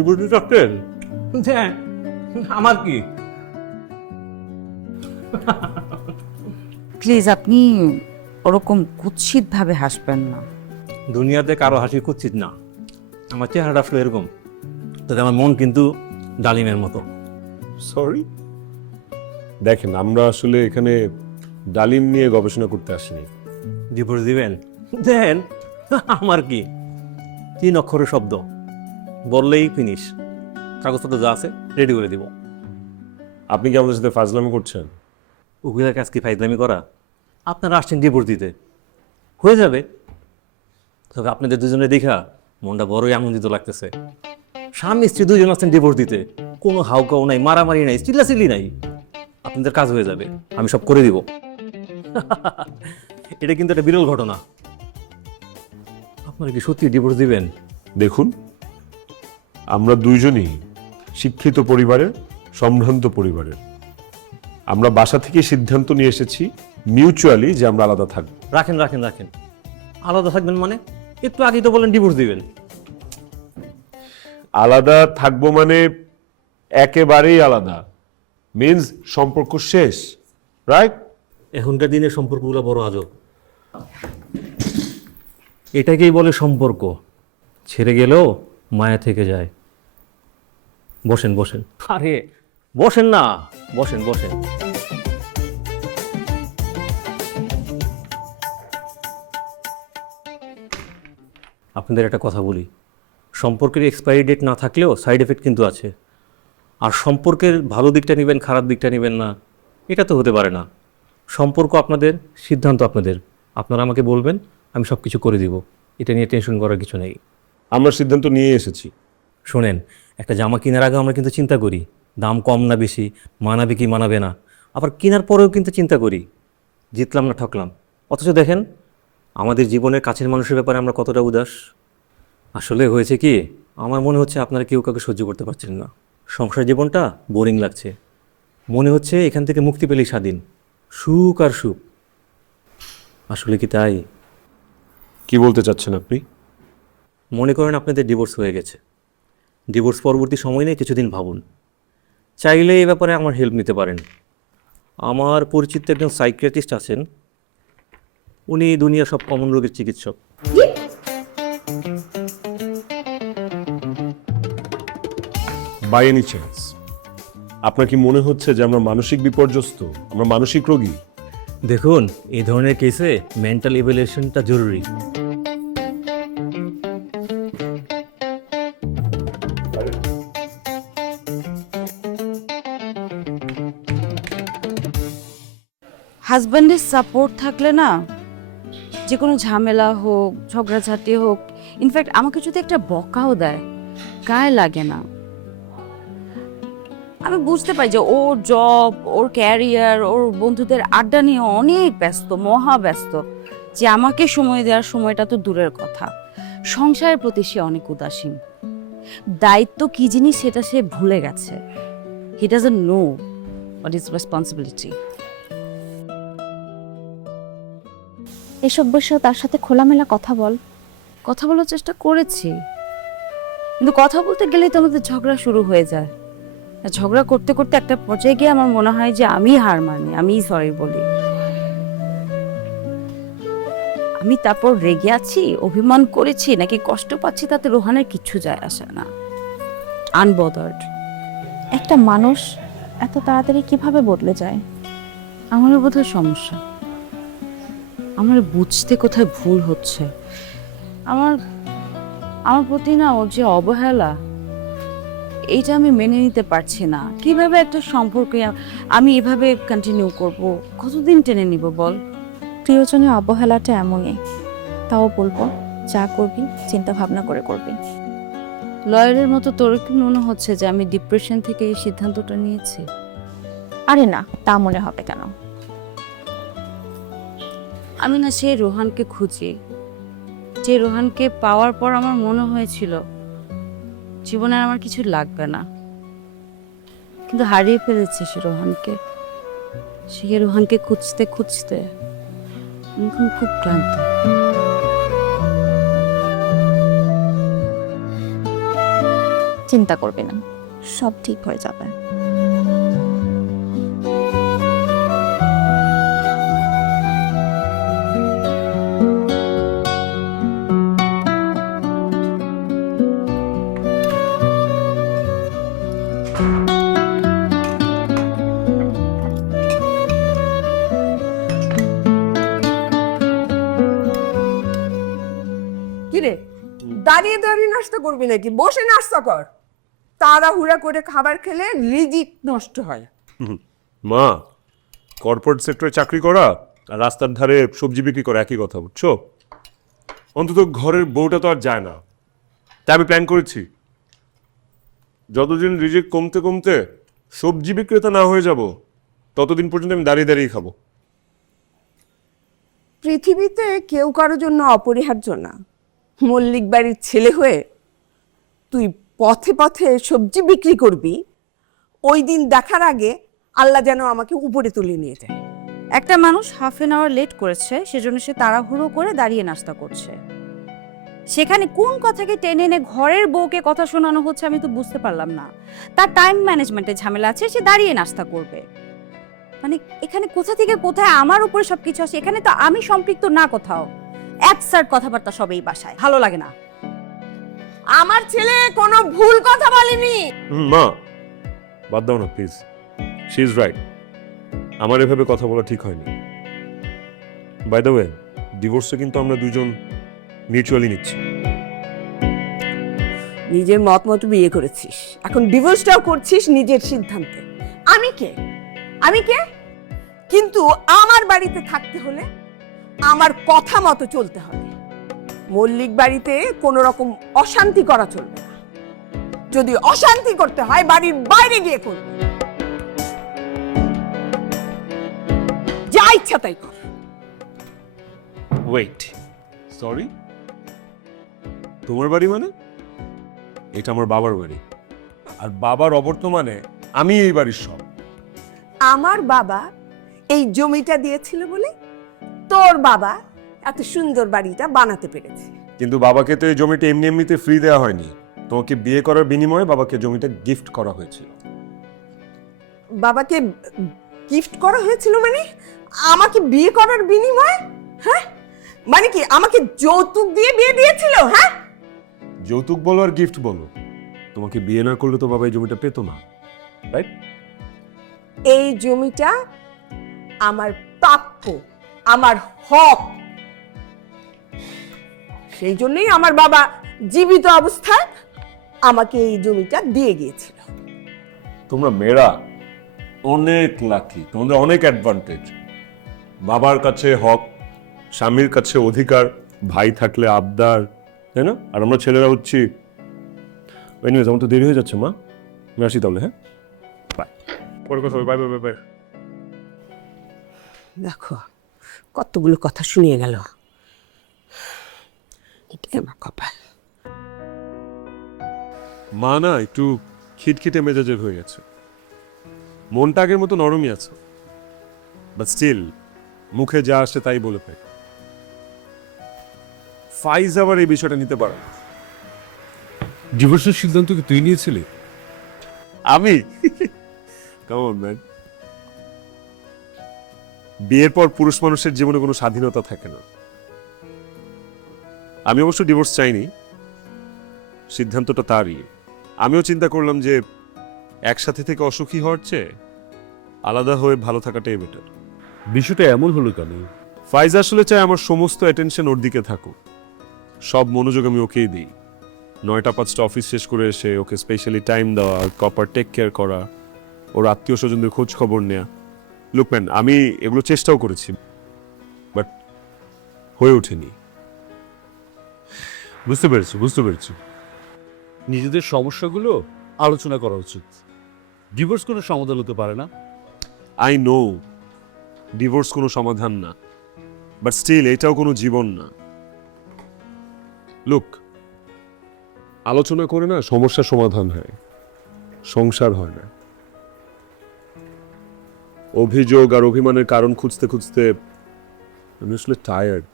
Divorce চাচ্ছেন? হ্যাঁ, আমার কি? প্লিজ আপনি ওরকম কুৎসিতভাবে হাসবেন না। দুনিয়াতে কারো হাসি কুৎসিত না। আমার চেহারাটা আসলে এরকম, তবে আমার মন কিন্তু ডালিমের মতো। সরি, দেখেন আমরা আসলে এখানে ডালিম নিয়ে গবেষণা করতে আসিনি। ডিভোর্স দিবেন? দেন, আমার কি? 3 অক্ষরের শব্দ, বললেই ফিনিশ। কাগজপত্র যা আছে রেডি করে দিব। আপনি কি আমাদের সাথে ফাজলামি করছেন? উকিলের কাজ কি ফাইজলামি করা? আপনারা আসছেন ডিভোর্স দিতে, হয়ে যাবে। তবে আপনাদের দুজনে দেখা মনটা বড়ই আনন্দিত লাগতেছে। স্বামী স্ত্রী দুজন আসছেন ডিভোর্স দিতে, কোনো হাউকাউ নাই, মারামারি নাই, চিল্লাচিল্লি নাই। আপনাদের কাজ হয়ে যাবে, আমি সব করে দিব। এটা কিন্তু একটা বিরল ঘটনা। আপনারা কি সত্যি ডিভোর্স দিবেন? দেখুন, আমরা দুইজনই শিক্ষিত পরিবারের, সম্ভ্রান্ত পরিবারের। আমরা বাসা থেকে সিদ্ধান্ত নিয়ে এসেছি মিউচুয়ালি যে আমরা আলাদা থাকবো। রাখেন রাখেন রাখেন, আলাদা থাকবেন মানে? একটু আগেই তো বলেন ডিভোর্স দিবেন। আলাদা থাকবো মানে একেবারেই আলাদা, মিন্স সম্পর্ক শেষ, রাইট? এখনকার দিনের সম্পর্কগুলো বড় আজব। এটাকেই বলে সম্পর্ক, ছেড়ে গেলেও মায়া থেকে যায়। বসেন বসেন, আরে বসেন না, বসেন বসেন। আপনাদের একটা কথা বলি, সম্পর্কের এক্সপায়ারি ডেট না থাকলেও সাইড এফেক্ট কিন্তু আছে। আর সম্পর্কের ভালো দিকটা নেবেন, খারাপ দিকটা নেবেন না, এটা তো হতে পারে না। সম্পর্ক আপনাদের, সিদ্ধান্ত আপনাদের। আপনারা আমাকে বলবেন, আমি সব কিছু করে দিব। এটা নিয়ে টেনশন করার কিছু নেই। আমরা সিদ্ধান্ত নিয়ে এসেছি। শোনেন, একটা জামা কেনার আগে আমরা কিন্তু চিন্তা করি, দাম কম না বেশি, মানাবে কি মানাবে না। আবার কেনার পরেও কিন্তু চিন্তা করি, জিতলাম না ঠকলাম। অথচ দেখেন, আমাদের জীবনের কাছের মানুষের ব্যাপারে আমরা কতটা উদাস। আসলে হয়েছে কি, আমার মনে হচ্ছে আপনারা কেউ কাউকে সহ্য করতে পারছেন না। সংসার জীবনটা বোরিং লাগছে। মনে হচ্ছে এখান থেকে মুক্তি পেলেই স্বাধীন, সুখ আর সুখ। আসলে কি তাই? কি বলতে চাচ্ছেন আপনি? মনে করেন আপনাদের ডিভোর্স হয়ে গেছে। ডিভোর্স পরবর্তী সময় নিয়ে কিছুদিন ভাবুন। চাইলে এই ব্যাপারে আমার হেল্প নিতে পারেন। আমার পরিচিত একজন সাইকিয়াট্রিস্ট আছেন, উনি দুনিয়ার সব কমন রোগের চিকিৎসক। বাই এনি চান্স আপনার কি মনে হচ্ছে যে আমরা মানসিক বিপর্যস্ত, আমরা মানসিক রোগী? দেখুন, এই ধরনের কেসে মেন্টাল ইভ্যালুয়েশনটা জরুরি। হাজব্যান্ডের সাপোর্ট থাকলে না, যে কোনো ঝামেলা হোক, ঝগড়াঝাটি হোক, ইনফ্যাক্ট আমাকে যদি একটা বকাও দেয়, গায়ে লাগে না। আমি বুঝতে পারি যে ওর জব, ওর ক্যারিয়ার, ওর বন্ধুদের আড্ডা নিয়ে অনেক ব্যস্ত, মহা ব্যস্ত, যে আমাকে সময় দেওয়ার সময়টা তো দূরের কথা, সংসারের প্রতি সে অনেক উদাসীন। দায়িত্ব কি জিনিস সেটা সে ভুলে গেছে। He doesn't know what is responsibility. এসব বিষয়ে তার সাথে খোলামেলা কথা বল। কথা বলার চেষ্টা করেছি, কিন্তু কথা বলতে গেলেই তো আমাদের ঝগড়া শুরু হয়ে যায়। আর ঝগড়া করতে করতে একটা পর্যায়ে গিয়ে আমার মনে হয় যে আমি হার মানি, আমি সরি বলি। আমি তারপর রেগে আছি, অভিমান করেছি নাকি কষ্ট পাচ্ছি, তাতে রোহানের কিচ্ছু যায় আসে না। আনবদার্ড। একটা মানুষ এত তাড়াতাড়ি কিভাবে বদলে যায়? আমারও বোধহয় সমস্যা, আমার বুঝতে কোথায় ভুল হচ্ছে। আমার আমার প্রতি না ওর যে অবহেলা, এইটা আমি মেনে নিতে পারছি না। কিভাবে একটা সম্পর্কে আমি এভাবে কন্টিনিউ করব? কতদিন টেনে নিব বল? প্রিয়জনের অবহেলাটা এমনই। তাও বলবো, যা করবি চিন্তা ভাবনা করে করবি। লয়ারের মতো তোর কি মনে হচ্ছে যে আমি ডিপ্রেশন থেকে এই সিদ্ধান্তটা নিয়েছি? আরে না, তা মনে হবে কেন? আমি না সেই রোহানকে খুঁজি, যে রোহানকে পাওয়ার পর আমার মনে হয়েছিল জীবনে আর আমার কিছু লাগবে না, কিন্তু হারিয়ে ফেলেছি সে রোহানকে। সেই রোহানকে খুঁজতে খুঁজতে আমি এখন খুব ক্লান্ত। চিন্তা করবি না, সব ঠিক হয়ে যাবে। কিরে, দাঁড়িয়ে দাঁড়িয়ে নাস্তা করবি নাকি? বসে নাস্তা কর। তাড়াহুড়া করে খাবার খেলে রিজিক নষ্ট হয়। মা, কর্পোরেট সেক্টরে চাকরি করা আর রাস্তার ধারে সবজি বিক্রি করা একই কথা, বুঝছো? অন্তত ঘরের বউটা তো আর যায় না। তাই আমি প্ল্যান করেছি, যতদিন রিজিক কমতে কমতে সবজি বিক্রেতা না হয়ে যাব, ততদিন পর্যন্ত আমি দাঁড়িয়ে দাঁড়িয়ে খাবো। পৃথিবীতে কেউ কারোর জন্য অপরিহার্য না। মল্লিক বাড়ির ছেলে হয়ে তুই পথে পথে সবজি বিক্রি করবি, ওই দিন দেখার আগে আল্লাহ যেন আমাকে উপরে তুলে নিয়ে যায়। একটা মানুষ হাফ এন আওয়ার লেট করেছে, সেজন্য সে তাড়াহুড়ো করে দাঁড়িয়ে নাস্তা করছে। সেখানে কোন কথাকে টেনে এনে ঘরের বউকে কথা শোনানো হচ্ছে আমি তো বুঝতে পারলাম না। তার টাইম ম্যানেজমেন্টের ঝামেলা আছে, সে দাঁড়িয়ে নাস্তা করবে। মানে এখানে কোথা থেকে কোথায় আমার উপরে সবকিছু আসে, এখানে তো আমি সম্পৃক্ত না কোথাও। অ্যাবসার্ড কথাবার্তা সব এই বাসায়, ভালো লাগে না। আমার ছেলে কোনো ভুল কথা বলেনি। মা, বাদ দাও না প্লিজ, শি ইজ রাইট। আমার এভাবে কথা বলা ঠিক হয়নি। বাই দ্য ওয়ে, ডিভোর্সে কিন্তু আমরা দুজন মিউচুয়ালি নিচ্ছি। নিজের মত মতো বিয়ে করেছিস, এখন ডিভোর্সটাও করছিস নিজের সিদ্ধান্তে। আমি কে? আমি কে? কিন্তু আমার বাড়িতে থাকতে হলে আমার কথা মতো চলতে হবে। মল্লিক বাড়িতে কোনো রকম অশান্তি করা চলবে না। যদি অশান্তি করতে হয় বাড়ির বাইরে গিয়ে করবে। যা ইচ্ছা তাই কর। ওয়েট, সরি, তোমার বাড়ি মানে? এটা আমার বাবার বাড়ি, আর বাবার অবর্তমানে আমি এই বাড়ির সব। আমার বাবা এই জমিটা দিয়েছিল বলে তোর বাবা এত সুন্দর বাড়িটা বানাতে পেরেছে। কিন্তু বাবাকে তো এই জমিটা এমনি এমনিতে ফ্রি দেওয়া হয়নি, তোমাকে বিয়ে করার বিনিময়ে বাবাকে জমিটা গিফট করা হয়েছিল। বাবাকে গিফট করা হয়েছিল মানে? আমাকে বিয়ে করার বিনিময়ে? হ্যাঁ, মানে কি আমাকে যৌতুক দিয়ে বিয়ে দিয়েছিল? হ্যাঁ, যৌতুক বলো আর গিফট বলো, তোমাকে বিয়ে না করলে তো বাবা এই জমিটা পেতো না, রাইট? এই জমিটা আমার প্রাপ্য, আমার হক। সেই জন্যই আমার বাবা জীবিত অবস্থায় আমাকে এই জমিটা দিয়ে গিয়েছিল। তোমরা মেয়েরা অনেক লাকি, তোমাদের অনেক অ্যাডভান্টেজ। বাবার কাছে হক, স্বামীর কাছে অধিকার, ভাই থাকলে আবদার, তাই না? আর আমরা ছেলেরা হচ্ছি। এনিওয়েজ, আমার তো দেরি হয়ে যাচ্ছে মা, আমি আসি তাহলে। হ্যাঁ, বাই, পরে কথা হবে। Bye bye bye bye. দেখো কতগুলো কথা শুনিয়ে গেল, এটাই আমার কপাল। মা না একটু খিটখিটে মেজাজের হয়ে গেছে, মনটা আগের মতো নরমই আছে, বাট স্টিল মুখে যা আসে তাই বলে ফেলে। ফাইজ আবার এই বিষয়টা নিতে পারে না। ডিভোর্সের সিদ্ধান্ত কি তুই নিয়েছিলি? আমি কাম অন ম্যান, বিয়ের পর পুরুষ মানুষের জীবনে কোনো স্বাধীনতা থাকে না। আমি অবশ্য ডিভোর্স চাইনি, সিদ্ধান্তটা তারই। আমিও চিন্তা করলাম যে একসাথে থেকে অসুখী হওয়ার চেয়ে আলাদা হয়ে ভালো থাকাটাই বেটার। বিষয়টা এমন হলো কেন? ফাইজ আসলে চায় আমার সমস্ত অ্যাটেনশন ওর দিকে থাকুক, সব মনোযোগ আমি ওকেই দিই। 9টা-5টা অফিস শেষ করে এসে ওকে স্পেশালি টাইম দেওয়া, প্রপার টেক কেয়ার করা, ওর আত্মীয় স্বজনদের খোঁজ খবর নেওয়া। লুক ম্যান, আমি এগুলো চেষ্টাও করেছি, বাট হয়ে ওঠেনি। বুঝতে পেরেছি। নিজেদের সমস্যাগুলো আলোচনা করা উচিত। ডিভোর্স কোনো সমাধান হতে পারে না। আই নো ডিভোর্স কোনো সমাধান না, বাট স্টিল এটাও কোনো জীবন না। লুক, আলোচনা করে না সমস্যা সমাধান হয়, সংসার হয় না। অভিযোগ আর অভিমানের কারণ খুঁজতে খুঁজতে আমি আসলে টায়ার্ড।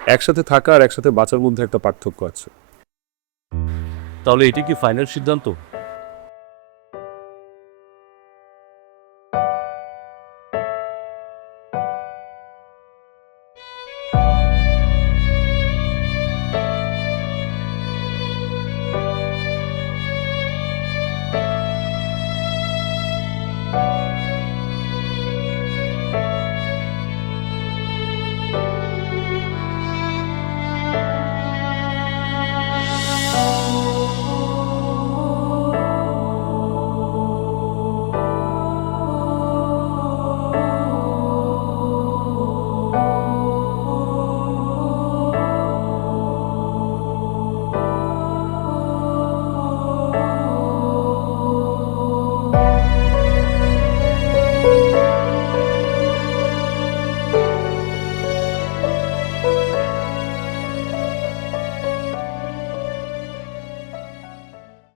একসাথে থাকা আর একসাথে বাঁচার মধ্যে একটা পার্থক্য আছে। তাহলে এটি কি ফাইনাল সিদ্ধান্ত?